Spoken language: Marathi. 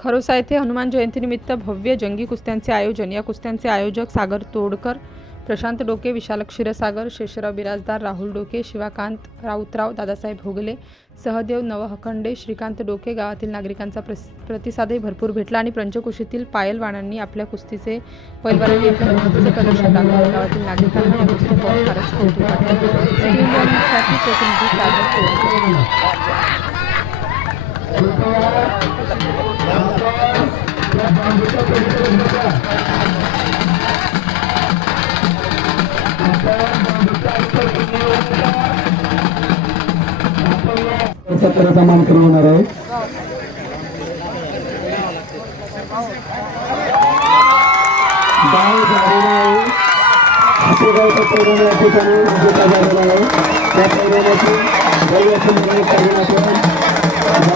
खरोसा येथे हनुमान जयंतीनिमित्त भव्य जंगी कुस्त्यांचे आयोजन। या कुस्त्यांचे आयोजक सागर तोडकर, प्रशांत डोके, विशाल क्षीरसागर, शेषराव बिराजदार, राहुल डोके, शिवाकांत राऊतराव, दादासाहेब भोगले, सहदेव नवहखंडे, श्रीकांत डोके। गावातील नागरिकांचा प्रतिसादही भरपूर भेटला आणि पंचकुशीतील पायलवानांनी आपल्या कुस्तीचे पैलवानांनी आपल्या कुस्तीचे प्रदर्शन दाखवले। गावातील नागरिकांना या कुस्त्या पाहून फारच कौतुक वाटले। सिटी इंडिया न्यूजसाठी प्रतिनिधी सागर तोडकर। सत्तराचा मानकरी होणार आहे। गाव झालेला आहे हातेगावचा पैलवान या ठिकाणी विजेता झालेला आहे। त्या पैलवानाची भव्य असं निर्णय काढून आपण